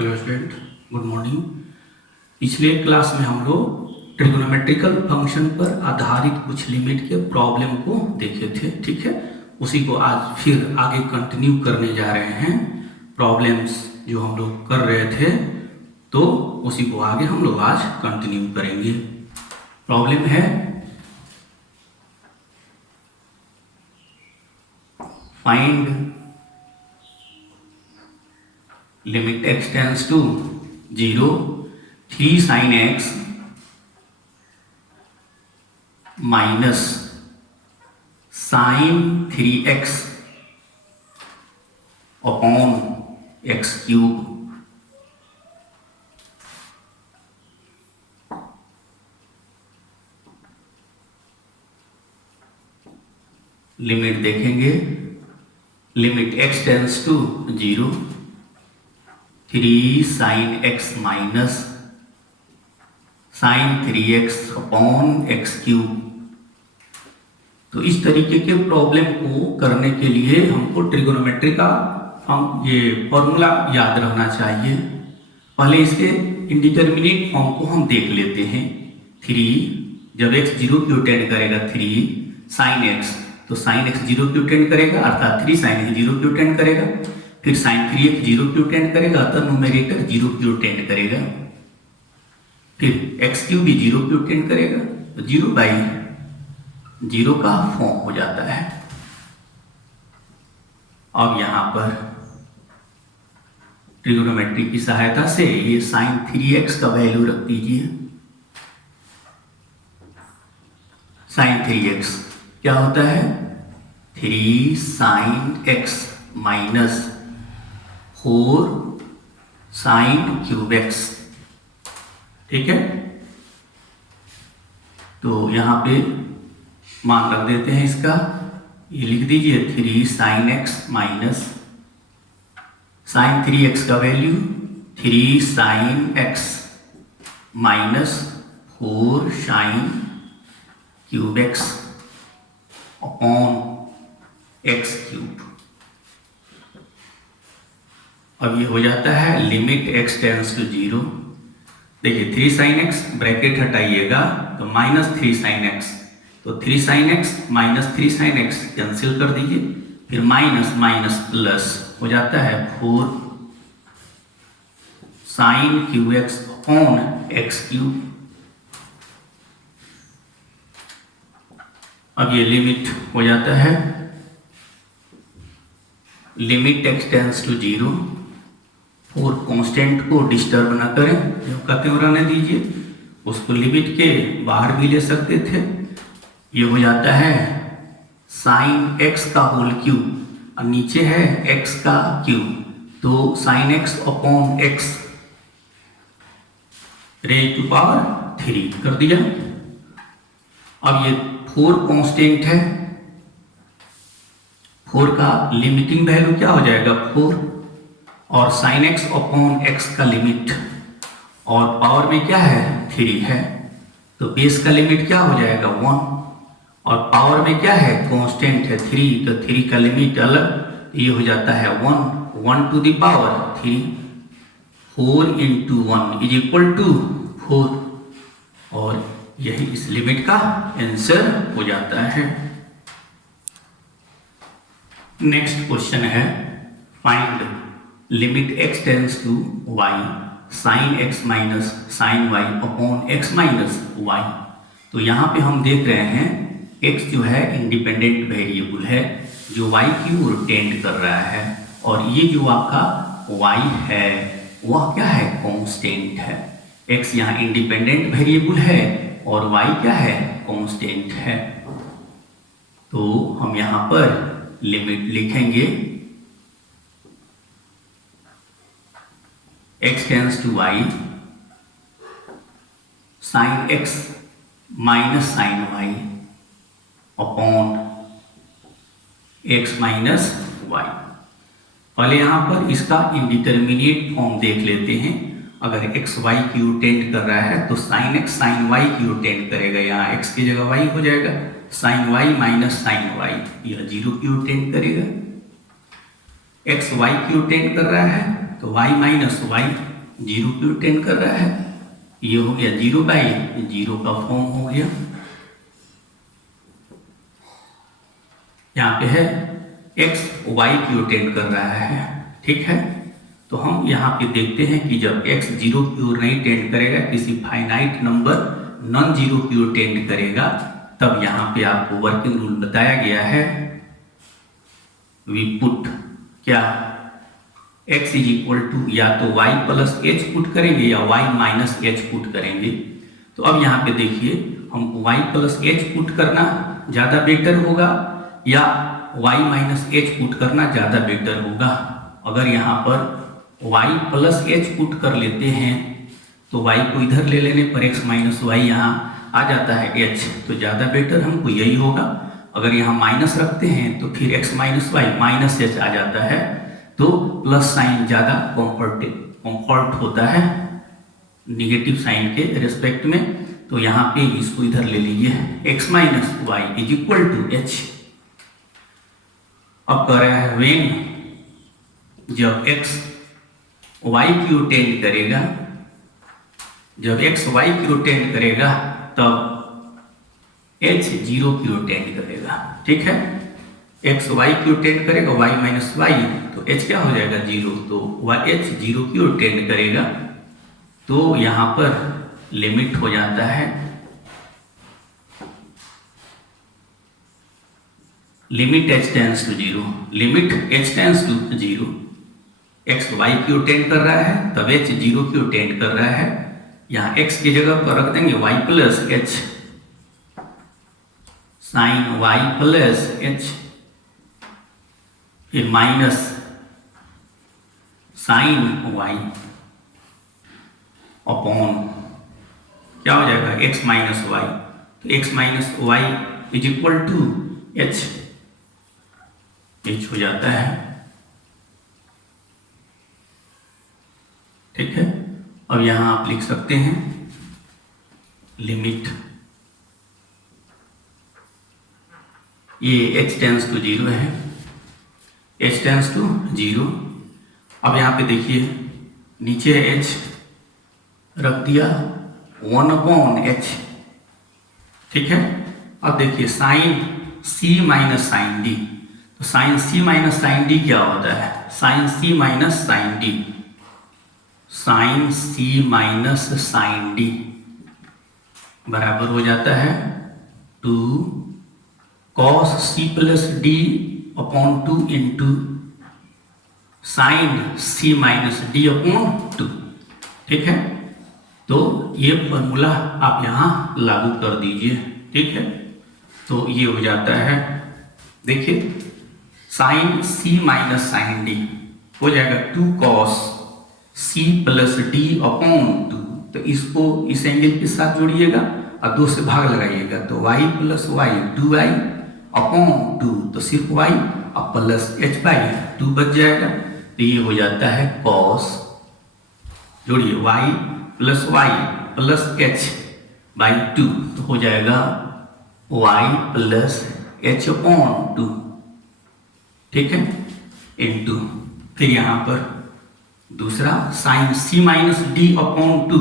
Hello student, good morning. पिछले class में हम लोग ट्रिगोनोमेट्रिकल फंक्शन पर आधारित कुछ लिमिट के प्रॉब्लम को देखे थे, ठीक है। उसी को आज फिर आगे कंटिन्यू करने जा रहे हैं। प्रॉब्लम्स जो हम लोग कर रहे थे तो उसी को आगे हम लोग आज कंटिन्यू करेंगे। प्रॉब्लम है find limit x tends to 0 3 sin x minus sin 3x upon x cube। Limit देखेंगे। Limit x tends to 0 3 sin x minus sin 3x upon x cube. तो इस तरीके के प्रॉब्लम को करने के लिए हमको ट्रिगोनोमेट्री का ये फॉर्मूला याद रहना चाहिए। पहले इसके इंडिटरमिनेट फॉर्म को हम देख लेते हैं। 3 जब x 0 की ओर टेंड करेगा 3 sin x, तो sin x 0 की ओर टेंड करेगा अर्थात 3 sin x 0 की ओर टेंड करेगा। फिर sin 3x 0 की ओर टेंड करेगा अतः न्यूमेरेटर 0 की ओर टेंड करेगा। फिर x क्यूब भी 0 की ओर टेंड करेगा तो 0/0 का फॉर्म हो जाता है। अब यहां पर ट्रिगोनोमेट्री की सहायता से ये sin 3x का वैल्यू रख दीजिए। sin 3x क्या होता है? 3 sin x minus 4 sin cube x, ठीक है। तो यहां पे मान रख देते हैं इसका, ये लिख दीजिए 3 sin x minus sin 3x का value 3 sin x minus 4 sin cube x upon x cube. अब ये हो जाता है लिमिट x टेंस टू 0। देखिए 3 sin x ब्रैकेट हटाइएगा तो माइनस 3 sin x, तो 3 sin x minus 3 sin x cancel कर दीजिए। फिर माइनस माइनस प्लस हो जाता है 4 sin cube x upon x cube. अब ये लिमिट हो जाता है लिमिट x टेंस टू 0 और कांस्टेंट को डिस्टर्ब ना करें, जो कहते हैं रहने दीजिए। उसको लिमिट के बाहर भी ले सकते थे। ये हो जाता है sin x का होल क्यूब और नीचे है x का क्यूब, तो sin x upon x raise to power 3 कर दिया। अब ये 4 कांस्टेंट है, 4 का लिमिटिंग वैल्यू क्या हो जाएगा 4, और sin x अपॉन x का लिमिट और पावर में क्या है 3 है, तो बेस का लिमिट क्या हो जाएगा 1 और पावर में क्या है कांस्टेंट है 3, तो 3 का लिमिट अलग, ये हो जाता है 1 to the power 3। 4 × 1 is equal to 4 और यही इस लिमिट का आंसर हो जाता है। नेक्स्ट क्वेश्चन है find limit x tends to y sin x minus sin y upon x minus y। तो यहाँ पे हम देख रहे हैं x जो है इंडिपेंडेंट वेरिएबल है जो y की ओर टेंड कर रहा है, और ये जो आपका y है वह क्या है कांस्टेंट है। x यहाँ इंडिपेंडेंट वेरिएबल है और y क्या है कांस्टेंट है। तो हम यहाँ पर लिमिट लिखेंगे x tends to y sin x minus sin y upon x minus y। पहले यहाँ पर इसका इंडिटरमिनेट फॉर्म देख लेते हैं। अगर x y की ओर टेंड कर रहा है तो sin x sin y की ओर टेंड करेगा, यहाँ x की जगह y हो जाएगा sin y minus sin y, यह 0 की ओर टेंड करेगा। x y की ओर टेंड कर रहा है तो y माइनस y जीरो की ओर टेंड कर रहा है। ये हो गया 0/, जीरो का फॉर्म हो गया। यहाँ पे है x y की ओर टेंड कर रहा है, ठीक है। तो हम यहाँ पे देखते हैं कि जब x जीरो की ओर नहीं टेंड करेगा, किसी फाइनाइट नंबर नॉन जीरो की ओर टेंड करेगा, तब यहाँ पे आपको वर्किंग रूल बताया गया है। वी पुट क्या x इज इक्वल टू या तो y प्लस एच पुट करेंगे या y माइनस एच पुट करेंगे। तो अब यहाँ पे देखिए, हमको y प्लस एच पुट करना ज़्यादा बेटर होगा या y माइनस एच पुट करना ज़्यादा बेटर होगा। अगर यहाँ पर y प्लस एच पुट कर लेते हैं तो y को इधर ले लेने पर x माइनस वाई यहाँ आ जाता है h, तो ज़्यादा बेटर हमको यही होगा। अगर यहाँ माइनस रखते हैं तो फिर x minus y minus h आ जाता है, तो प्लस साइन ज़्यादा कंफर्ट होता है निगेटिव साइन के रेस्पेक्ट में। तो यहाँ पे इसको इधर ले लीजिए, x minus Y is equal to H. अब कह रहा है वेन जब x y की ओर टेंड करेगा, जब x y की ओर टेंड करेगा तब h जीरो की ओर टेंड करेगा, ठीक है। x y की ओर टेंड करेगा, y माइनस वाई, तो h क्या हो जाएगा जीरो, तो h जीरो की ओर टेंड करेगा। तो यहाँ पर लिमिट हो जाता है, limit h tends to zero, limit h tends to zero. x y की ओर टेंड कर रहा है तब h जीरो की ओर टेंड कर रहा है। यहाँ x की जगह पर रख देंगे y plus H sine y plus H, फिर माइनस साइन y अपॉन क्या हो जाएगा x माइनस वाई। तो x minus Y is equal to h हो जाता है, ठीक है। अब यहाँ आप लिख सकते हैं लिमिट, ये h टेंड्स टू जीरो है, h टेंड्स टू जीरो। अब यहाँ पे देखिए नीचे h रख दिया 1/h, ठीक है। अब देखिए sine c minus sine d, तो sine c minus sine d क्या होता है, sine c minus sine d, sine c minus sine d बराबर हो जाता है 2 cos c plus D upon 2 into sine c minus D upon 2, ठीक है। तो ये फॉर्मूला आप यहाँ लागू कर दीजिए, ठीक है। तो ये हो जाता है, देखिए sine c minus sine D हो जाएगा 2 cos c plus D upon 2। तो इसको इस एंगल के साथ जोड़िएगा और 2 से भाग लगाइएगा, तो y plus Y 2y upon 2, तो सिर्फ y और प्लस h बाई 2 बच जाएगा। तो ये हो जाता है cos, जोड़िए y plus Y plus h by 2, तो हो जाएगा y प्लस h अपॉन 2, ठीक है, इंटू फिर यहाँ पर दूसरा sine c minus D upon 2,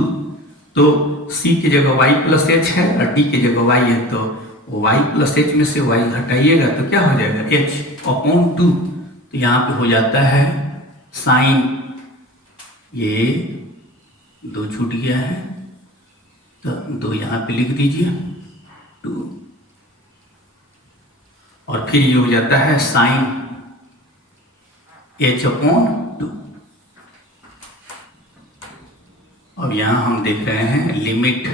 तो c की जगह y प्लस h है और d की जगह y है, तो y प्लस h में से y घटाइएगा तो क्या हो जाएगा h अपॉन 2। तो यहाँ पे हो जाता है साइन, ये 2 छूट गया है तो 2 यहाँ पे लिख दीजिए 2, और फिर ये हो जाता है साइन h अपॉन 2। अब यहाँ हम देख रहे हैं limit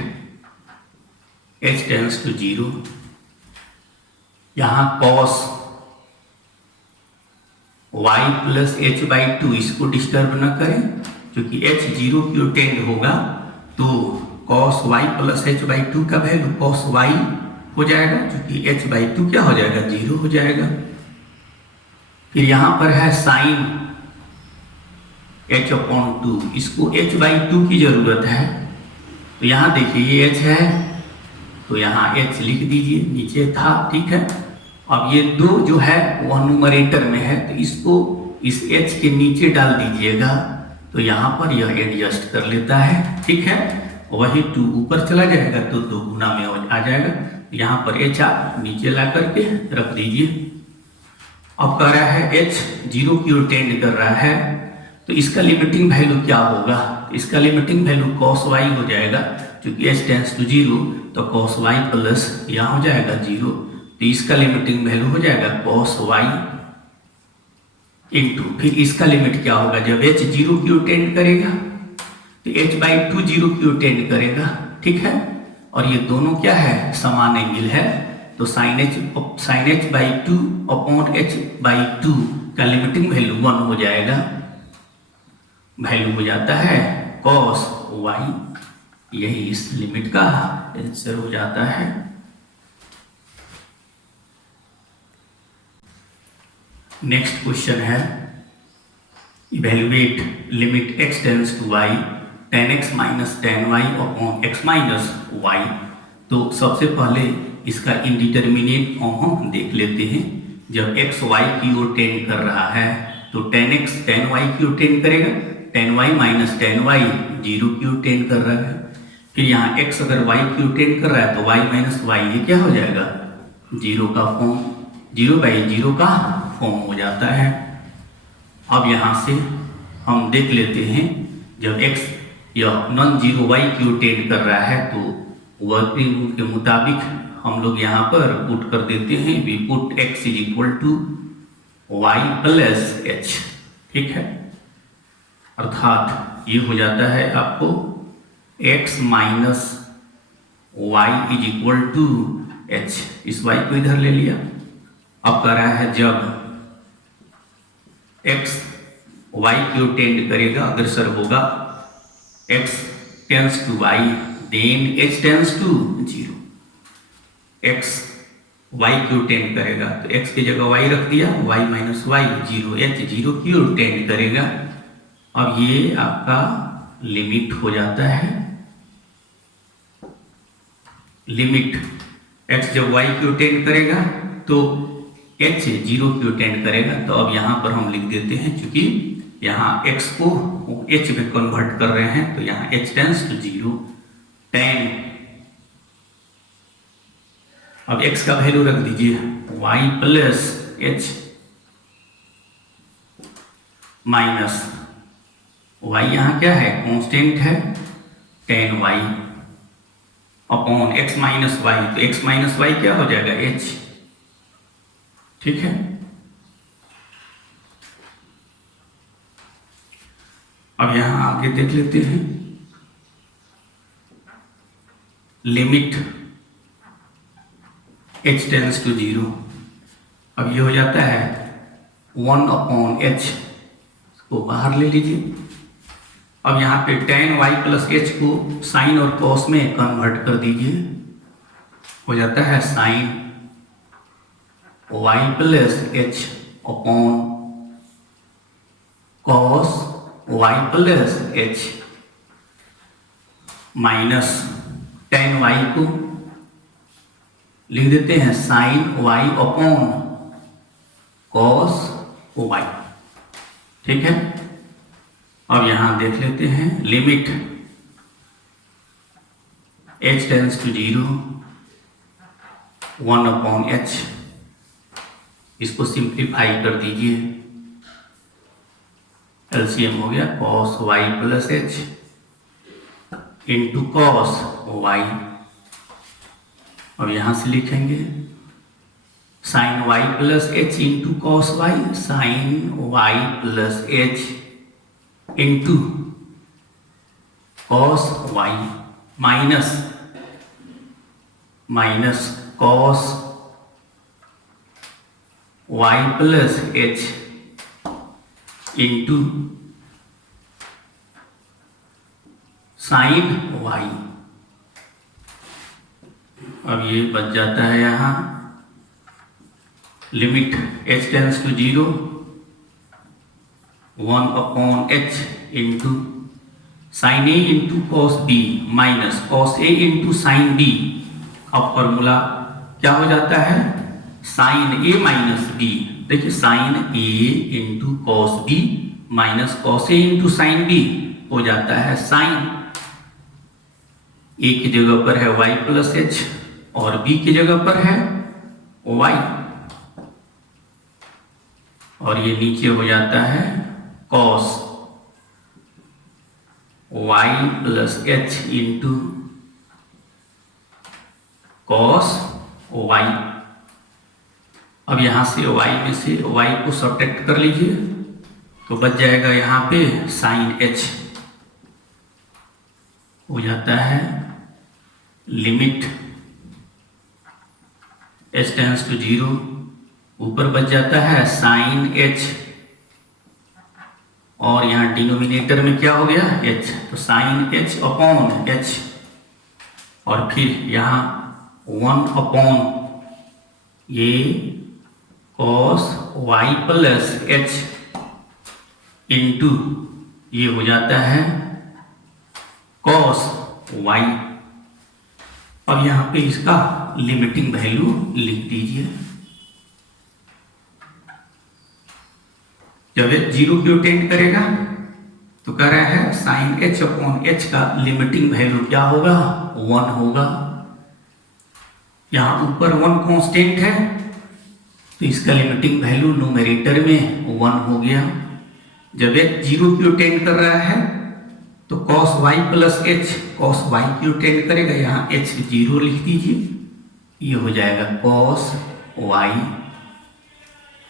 h tends to zero, यहाँ cos y plus H by 2 इसको डिस्टर्ब न करें, क्योंकि h जीरो की ओर टेंड होगा तो cos y plus H by 2 का वैल्यू cos y हो जाएगा, क्योंकि h बाई 2 क्या हो जाएगा जीरो हो जाएगा। फिर यहाँ पर है साइन h अपॉन 2, इसको h बाई 2 की जरूरत है, तो यहाँ देखिए ये h है तो यहाँ h लिख दीजिए, नीचे था, ठीक है। अब ये 2 जो है वह न्यूमरेटर में है, तो इसको इस h के नीचे डाल दीजिएगा, तो यहाँ पर यह एडजस्ट कर लेता है, ठीक है। वही 2 ऊपर चला जाएगा तो 2 गुना में आ जाएगा। यहाँ पर h आप नीचे ला करके रख दीजिए। अब कह रहा है h 0 की ओर टेंड कर रहा है, तो इसका लिमिटिंग वैल्यू क्या होगा? इसका लिमिटिंग वैल्यू cos y हो जाएगा, क्योंकि h टेंड्स टू 0 तो cos y प्लस यहाँ हो जाएगा 0, तो इसका लिमिटिंग वैल्यू हो जाएगा cos y इंटू फिर इसका लिमिट क्या होगा? जब h 0 की ओर टेंड करेगा तो h/2 0 की ओर टेंड करेगा, ठीक है। और ये दोनों क्या है? समान एंगल है, तो sin h/2 अपॉन h/2 का लिमिटिंग वैल्यू 1 हो जाएगा, वैल्यू हो जाता है cos y। यही इस लिमिट का आंसर हो जाता है। नेक्स्ट क्वेश्चन है, evaluate limit x tends to y tan x minus tan y upon x minus y। तो सबसे पहले इसका इंडिटरमिनेट फॉर्म हम देख लेते हैं। जब x y की ओर टेंड कर रहा है तो tan x tan y की ओर टेंड करेगा, tan y minus tan y 0 की ओर टेंड कर रहा है। फिर यहाँ x अगर y की ओर टेंड कर रहा है तो y माइनस y ये क्या हो जाएगा? 0 का फॉर्म, 0/0 का फॉर्म हो जाता है। अब यहाँ से हम देख लेते हैं, जब x यह नॉन जीरो y की ओर टेंड कर रहा है तो वर्किंग रूल के मुताबिक हम लोग यहाँ पर पुट कर देते हैं, we put x is equal to y plus h, ठीक है। अर्थात ये हो जाता है आपको x minus y is equal to h। इस y को इधर ले लिया। अब कह रहा है जब x y की ओर टेंड करेगा, अग्रसर होगा, x tends to y then h tends to 0। x y की ओर टेंड करेगा तो x की जगह y रख दिया, y माइनस y 0, h 0 की ओर टेंड करेगा। अब ये आपका लिमिट हो जाता है। लिमिट x जब y की ओर टेंड करेगा तो h 0 की ओर टेंड करेगा। तो अब यहाँ पर हम लिख देते हैं, क्योंकि यहाँ x को h में कन्वर्ट कर रहे हैं तो यहाँ h टेंड्स टू 0 tan। अब x का वैल्यू रख दीजिए y plus h minus y, यहाँ क्या है? कांस्टेंट है, tan y upon x minus y, तो x माइनस y क्या हो जाएगा? h, ठीक है। अब यहां आगे देख लेते हैं, लिमिट h टेंड्स टू 0। अब ये हो जाता है 1 अपॉन h, को बाहर ले लीजिए। अब यहाँ पे tan y प्लस h को साइन और कॉस में कन्वर्ट कर दीजिए, हो जाता है sine y plus h upon cos y plus h minus tan y को लिख देते हैं sine y upon cos y, ठीक है। अब यहां देख लेते हैं, limit h tends to 0 1 upon h, इसको सिंप्लीफाई कर दीजिए, एलसीएम हो गया cos y plus h into cos y। अब यहां से लिखेंगे sine y plus h into cos y, sine y plus h into cos y minus minus cos y plus h into sine y। अब ये बच जाता है यहाँ limit h tends to 0 1 upon h into sine a into cos b minus cos a into sine b। अब formula क्या हो जाता है? Sine a minus b। देखिए sine a into cos b minus cos A into sine B हो जाता है sign ए की जगह पर है y प्लस एच और b की जगह पर है y, और ये नीचे हो जाता है cos y plus H into cos y। अब यहां से y में से y को सब्ट्रैक्ट कर लीजिए तो बच जाएगा यहाँ पे साइन h हो जाता है लिमिट h टेंड्स टू 0, ऊपर बच जाता है साइन h और यहाँ डिनोमिनेटर में क्या हो गया h, तो साइन h अपॉन h और फिर यहाँ 1 अपॉन ये cos y plus h into ये हो जाता है cos y। अब यहाँ पे इसका लिमिटिंग वैल्यू लिख दीजिए। जब ये 0 की टेंड करेगा तो कह रहा है साइन h अपॉन h का लिमिटिंग वैल्यू क्या होगा 1 होगा। यहाँ ऊपर 1 कांस्टेंट है तो इसका लिमिटिंग वैल्यू न्यूमरेटर में 1 हो गया। जब h 0 की टेंड कर रहा है तो cos y plus h cos y की टेंड करेगा, यहाँ h 0 लिख दीजिए, ये हो जाएगा cos y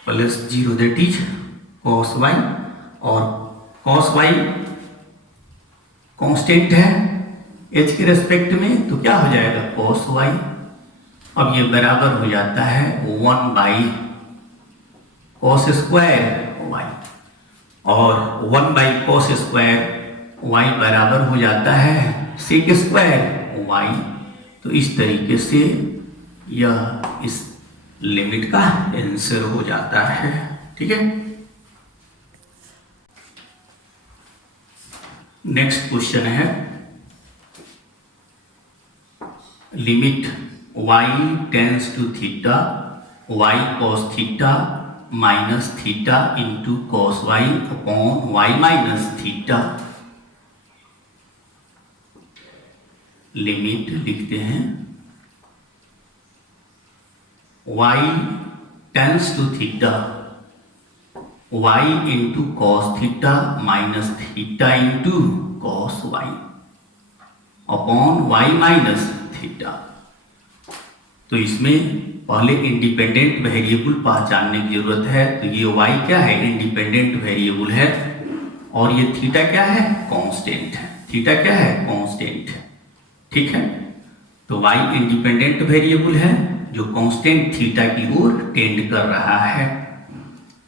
plus 0 that is cos y, और cos y कांस्टेंट है h के रेस्पेक्ट में तो क्या हो जाएगा cos y। अब ये बराबर हो जाता है 1 बाई cos स्क्वायर y, और 1 बाई cos स्क्वायर y बराबर हो जाता है sec स्क्वायर y। तो इस तरीके से यह इस लिमिट का आंसर हो जाता है। ठीक है, नेक्स्ट क्वेश्चन है limit y tends to theta y cos theta minus theta into cos y upon y minus theta. Limit लिखते हैं y tends to theta y into cos theta minus theta into cos y upon y minus theta. तो इसमें पहले independent variable पहचानने की जरूरत है। तो ये y क्या है इंडिपेंडेंट वेरिएबल है और ये थीटा क्या है कांस्टेंट है। थीटा क्या है कांस्टेंट है। ठीक है, तो y इंडिपेंडेंट वेरिएबल है जो कांस्टेंट थीटा की ओर टेंड कर रहा है।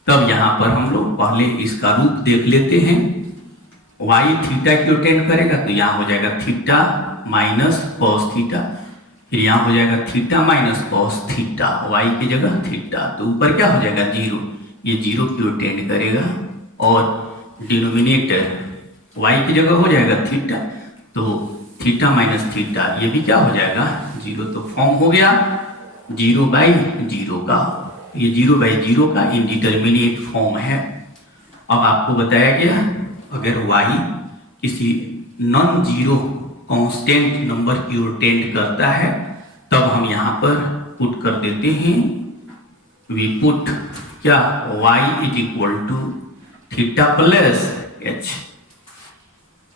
तब यहाँ पर हम लोग पहले इसका रूप देख लेते हैं। y थीटा की ओर टेंड करेगा तो यहाँ हो जाएगा थीटा माइनस कॉस थीटा, फिर यहाँ हो जाएगा theta minus cos theta, y की जगह थीटा, तो ऊपर क्या हो जाएगा 0, ये 0 की ओर टेंड करेगा और डिनोमिनेटर y की जगह हो जाएगा थीटा, तो थीटा माइनस थीटा ये भी क्या हो जाएगा 0। तो फॉर्म हो गया 0 बाई 0 का, ये 0 बाई 0 का इंडिटरमिनेट फॉर्म है। अब आपको बताया गया अगर y किसी नॉन जीरो कांस्टेंट नंबर की ओर टेंड करता है तब हम यहाँ पर पुट कर देते हैं, वी पुट क्या y is equal to theta plus h।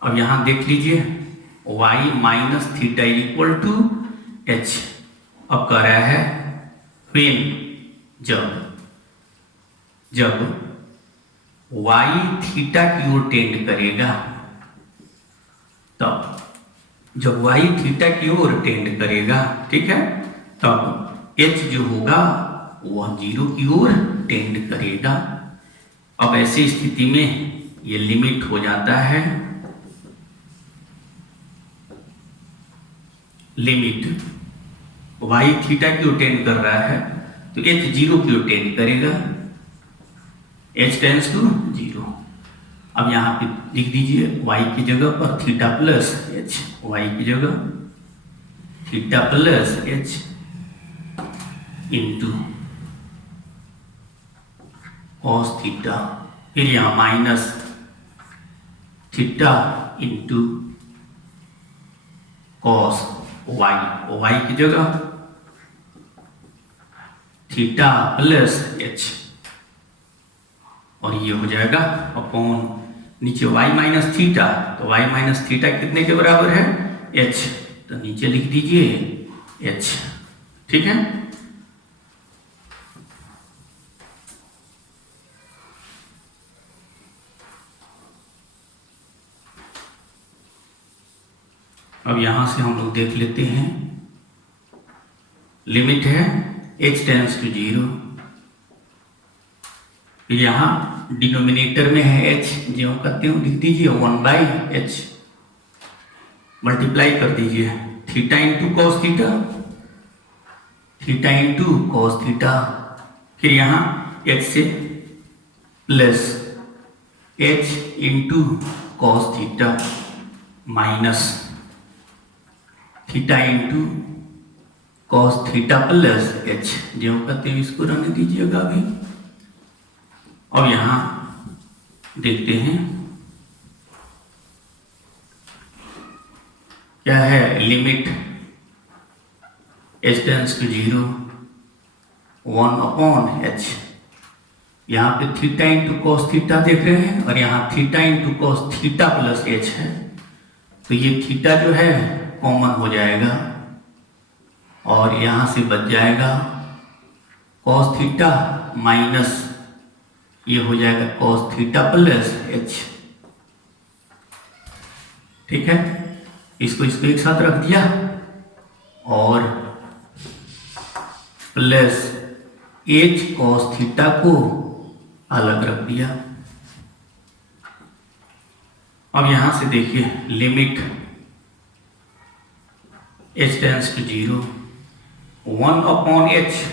अब यहाँ देख लीजिए y minus theta equal to h। अब कह रहा है व्हेन जब y थीटा की ओर टेंड करेगा, तब जब y थीटा की ओर टेंड करेगा, ठीक है, तब h जो होगा वह 0 की ओर टेंड करेगा। अब ऐसी स्थिति में ये लिमिट हो जाता है, लिमिट y थीटा की ओर टेंड कर रहा है तो h 0 की ओर टेंड करेगा, h टेंड्स टू 0। अब यहाँ पे लिख दीजिए y की जगह पर थीटा प्लस h, y की जगह theta plus h into cos theta, फिर यहाँ minus theta into cos Y, Y की जगह थीटा प्लस एच, और ये हो जाएगा अपॉन नीचे y माइनस थीटा, तो y माइनस थीटा कितने के बराबर है, h, तो नीचे लिख दीजिए h। ठीक है, अब यहां से हम लोग देख लेते हैं, लिमिट है h टेंड्स टू 0, यहां डिनोमिनेटर में है h, जो कहते हैं लिख दीजिए 1/h, मल्टीप्लाई कर दीजिए theta into cos theta, theta into cos theta, फिर यहां h से plus h into cos theta minus theta into cos theta plus h, जो कहते हैं इसको रहने दीजिएगा अभी। और यहां देखते हैं क्या है, limit h tends to 0 1/h, यहाँ पे थीटा इंटू कॉस थीटा देख रहे हैं, और यहाँ theta into cos theta plus h है, तो ये थीटा जो है कॉमन हो जाएगा, और यहाँ से बच जाएगा कॉस थीटा माइनस ये हो जाएगा कॉस थीटा प्लस h। ठीक है, इसको एक साथ रख दिया, और प्लस h कॉस थीटा को अलग रख दिया। अब यहां से देखिए, limit h tends to 0 1/h।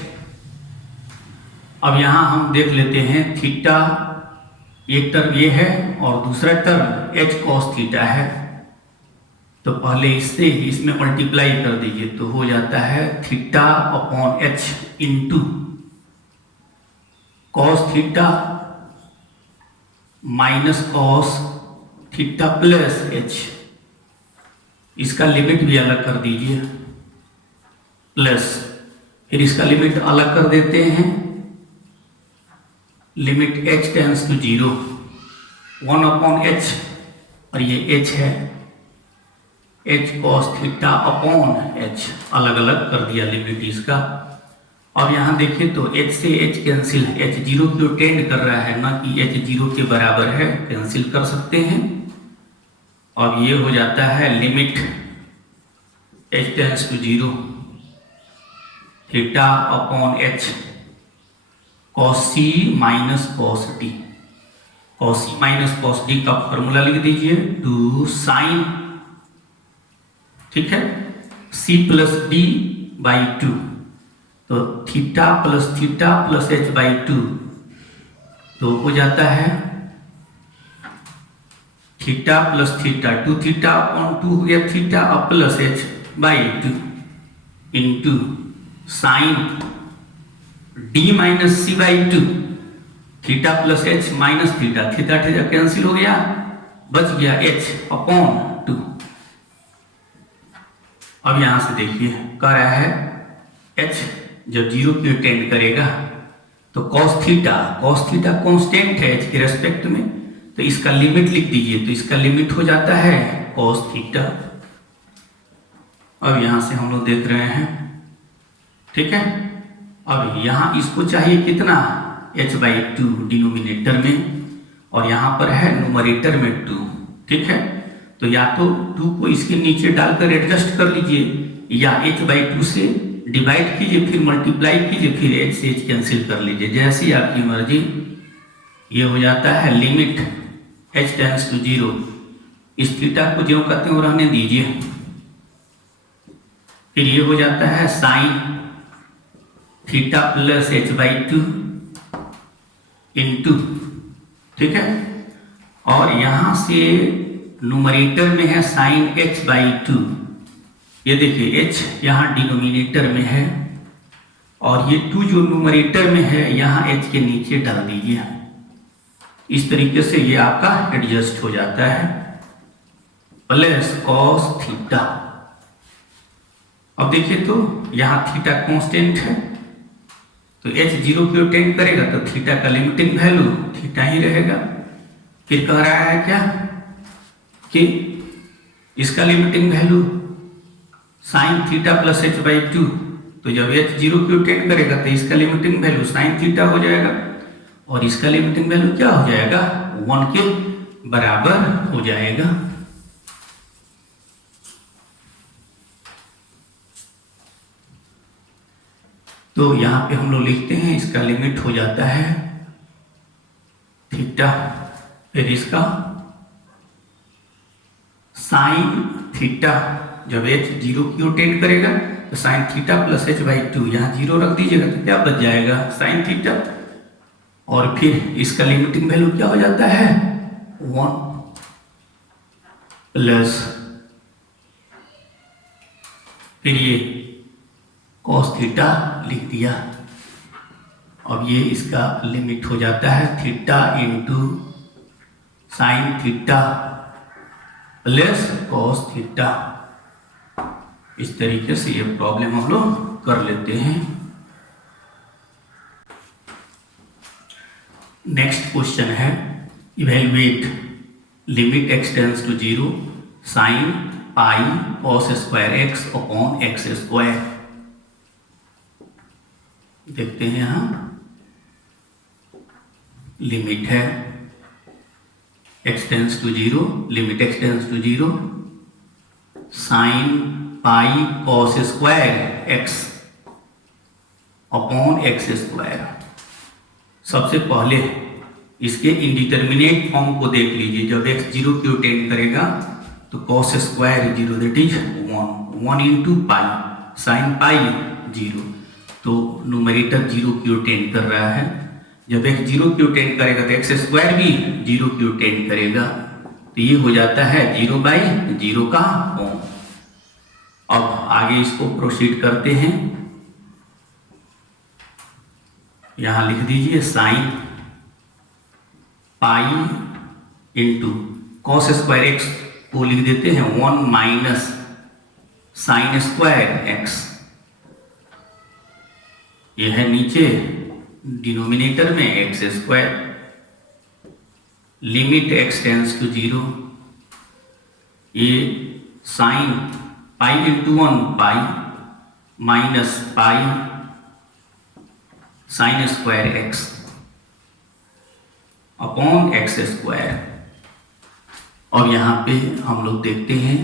अब यहां हम देख लेते हैं, थीटा एक टर्म ये है और दूसरा टर्म h cos थीटा है, तो पहले इससे इसमें मल्टीप्लाई कर दीजिए, तो हो जाता है theta upon h into cos theta minus cos theta plus h, इसका लिमिट भी अलग कर दीजिए, प्लस फिर इसका लिमिट अलग कर देते हैं, limit h tends to 0 1/h, और ये h है h cos theta upon h, अलग अलग कर दिया लिमिट इसका। और यहाँ देखिए तो h से h कैंसिल, h 0 की ओर टेंड कर रहा है, ना कि h 0 के बराबर है, कैंसिल कर सकते हैं। और ये हो जाता है limit h tends to 0 theta upon h cos c minus cos d, cos c minus cos d का फॉर्मूला लिख दीजिए, टू साइन, ठीक है, c प्लस d बाई 2, तो थीटा प्लस h बाई 2, तो हो जाता है theta plus theta, 2 theta upon 2 हो गया थीटा, और plus h by 2 into sine d minus C by 2, theta plus h minus theta, theta theta cancel हो गया, बच गया h अपॉन 2। अब यहां से देखिए कह रहा है h जब 0 की टेंड करेगा तो cos थीटा कांस्टेंट है h के रेस्पेक्ट में, तो इसका लिमिट लिख दीजिए, तो इसका लिमिट हो जाता है cos थीटा। अब यहां से हम लोग देख रहे हैं, ठीक है, अब यहां इसको चाहिए कितना, h बाई 2 डिनोमिनेटर में, और यहां पर है न्यूमरेटर में 2, ठीक है, तो या तो 2 को इसके नीचे डालकर एडजस्ट कर लीजिए, या h बाई 2 से डिवाइड कीजिए, फिर मल्टीप्लाई कीजिए, फिर h से h कैंसिल कर लीजिए, जैसी आपकी मर्जी। ये हो जाता है लिमिट h टेंड्स टू 0, इस थीटा को जो कहते हैं वो रहने दीजिए, फिर ये हो जाता है sine theta plus h by 2 into, ठीक है, और यहां से न्यूमरेटर में है साइन h बाई 2, ये देखिए h यहाँ डिनोमिनेटर में है, और ये 2 जो न्यूमरेटर में है यहाँ h के नीचे डाल दीजिए, इस तरीके से ये आपका एडजस्ट हो जाता है। Plus cos theta. अब देखिए तो यहाँ थीटा कांस्टेंट है, तो h 0 की ओर टेंड करेगा तो थीटा का लिमिटिंग वैल्यू थीटा ही रहेगा। फिर कह रहा है क्या कि इसका limiting value sine theta plus h by 2, तो जब h 0 की ओर टेंड करेगा तो इसका लिमिटिंग वैल्यू साइन थीटा हो जाएगा और इसका लिमिटिंग वैल्यू क्या हो जाएगा, 1 के बराबर हो जाएगा। तो यहाँ पे हम लोग लिखते हैं इसका लिमिट हो जाता है थीटा, फिर इसका साइन थीटा, जब h 0 की ओर टेंड करेगा तो sine theta plus h by 2, यहाँ 0 रख दीजिएगा तो क्या बच जाएगा, साइन थीटा। और फिर इसका लिमिटिंग वैल्यू क्या हो जाता है, 1 प्लस फिर ये कॉस थीटा लिख दिया। अब ये इसका लिमिट हो जाता है theta into sine theta plus cos theta. इस तरीके से ये प्रॉब्लम हम लोग कर लेते हैं। नेक्स्ट क्वेश्चन है evaluate limit x tends to 0 sine pi cos square x upon X square. देखते हैं यहाँ लिमिट है x tends to 0, limit x tends to 0 sine pi cos square x upon X square. सबसे पहले इसके indeterminate form को देख लीजिए। जब x 0 की ओर टेंड करेगा तो cos square 0 that is 1 into pi sine pi 0, तो न्यूमरेटर 0 की ओर टेंड कर रहा है। जब x 0 की ओर टेंड करेगा तो एक्स स्क्वायर भी 0 की ओर टेंड करेगा, तो ये हो जाता है 0 बाई 0 का फॉर्म। अब आगे इसको प्रोसीड करते हैं। यहां लिख दीजिए sign pi into cos square x को लिख देते हैं 1 माइनस साइन स्क्वायर एक्स। यह है नीचे डिनोमिनेटर में X square, limit X tends to 0, ये sine pi into 1 pi minus pi sine square X upon X square. और यहाँ पे हम लोग देखते हैं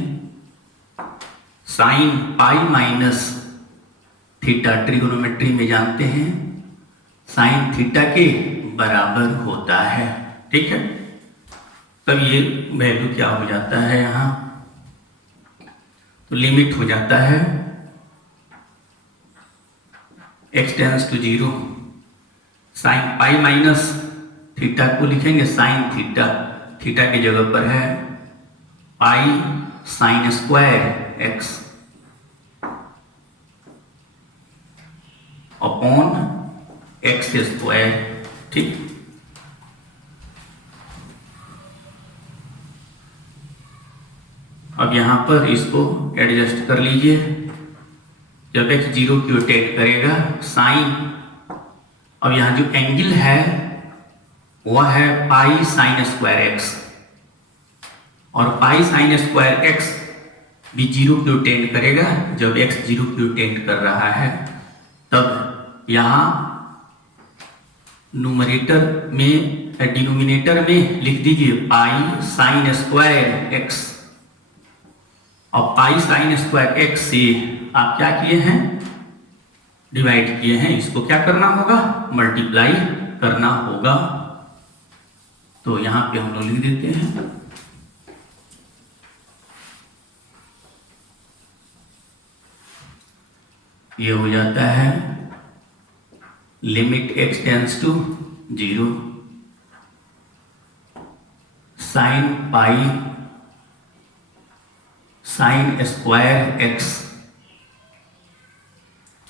sine pi minus theta trigonometry में जानते हैं साइन थीटा के बराबर होता है, ठीक है। तब ये वैल्यू क्या हो जाता है यहाँ, तो लिमिट हो जाता है x tends to 0 sine pi minus theta को लिखेंगे साइन थीटा, थीटा की जगह पर है pi sine square X upon X square, ठीक। अब यहां पर इसको एडजस्ट कर लीजिए। जब x 0 की ओर टेंड करेगा साइन, अब यहां जो एंगल है वह है पाई साइन स्क्वायर एक्स, और पाई साइन स्क्वायर एक्स भी 0 की ओर टेंड करेगा। जब x 0 की ओर टेंड कर रहा है तब यहाँ न्यूमरेटर में डिनोमिनेटर में लिख दीजिए पाई साइन स्क्वायर एक्स। और पाई साइन स्क्वायर एक्स से आप क्या किए हैं, डिवाइड किए हैं, इसको क्या करना होगा, मल्टीप्लाई करना होगा। तो यहां पे हम लोग लिख देते हैं ये हो जाता है limit x tends to 0 sine pi sine square X.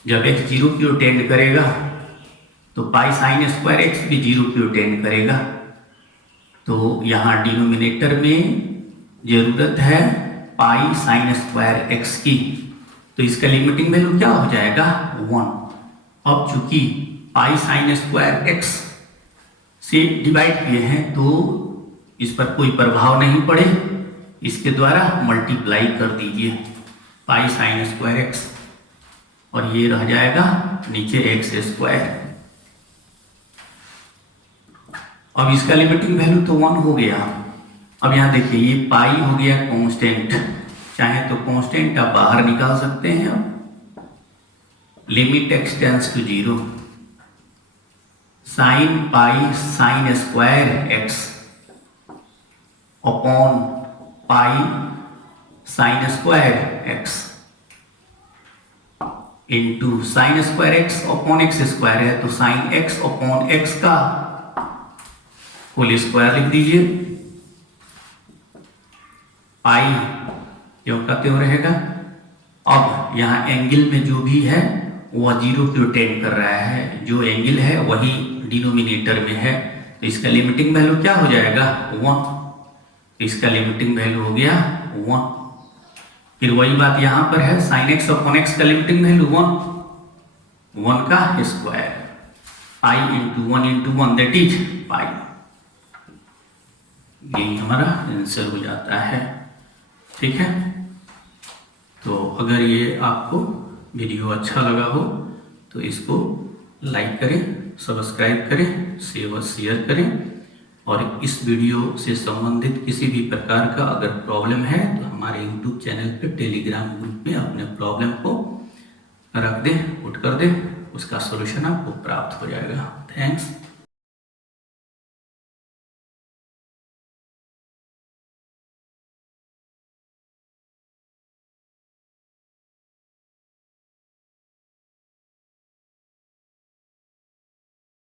जब x 0 की ओर टेंड करेगा तो पाई साइन स्क्वायर एक्स भी 0 की ओर टेंड करेगा। तो यहाँ डिनोमिनेटर में जरूरत है पाई साइन स्क्वायर एक्स की, तो इसका लिमिटिंग वैल्यू क्या हो जाएगा 1। अब चूंकि पाई साइन स्क्वायर एक्स से डिवाइड किए हैं तो इस पर कोई प्रभाव नहीं पड़े, इसके द्वारा मल्टीप्लाई कर दीजिए पाई साइन स्क्वायर एक्स, और ये रह जाएगा नीचे एक्स स्क्वायर। अब इसका लिमिटिंग वैल्यू तो 1 हो गया। अब यहाँ देखिए ये पाई हो गया कांस्टेंट, चाहे तो कांस्टेंट आप बाहर निकाल सकते हैं। अब limit X tends to 0, sine pi sine square X upon pi sine square X into sine square X upon X square है तो साइन एक्स अपॉन एक्स का होल स्क्वायर लिख दीजिए। पाई क्यों का त्यों रहेगा। अब यहाँ एंगल में जो भी है वह 0 क्यों टेंड कर रहा है, जो एंगल है वही डिनोमिनेटर में है, तो इसका लिमिटिंग वैल्यू क्या हो जाएगा 1। तो इसका लिमिटिंग वैल्यू हो गया 1। फिर वही बात यहां पर है, साइन एक्स अपॉन एक्स का लिमिटिंग वैल्यू 1 का square, pi into 1 into 1 that is pi. यही हमारा आंसर हो जाता है। ठीक है, तो अगर ये आपको वीडियो अच्छा लगा हो तो इसको लाइक करें, सब्सक्राइब करें, शेयर करें, और इस वीडियो से संबंधित किसी भी प्रकार का अगर प्रॉब्लम है तो हमारे YouTube चैनल पे टेलीग्राम ग्रुप में अपने प्रॉब्लम को रख दें, पुट कर दें, उसका सॉल्यूशन आपको प्राप्त हो जाएगा। थैंक्स।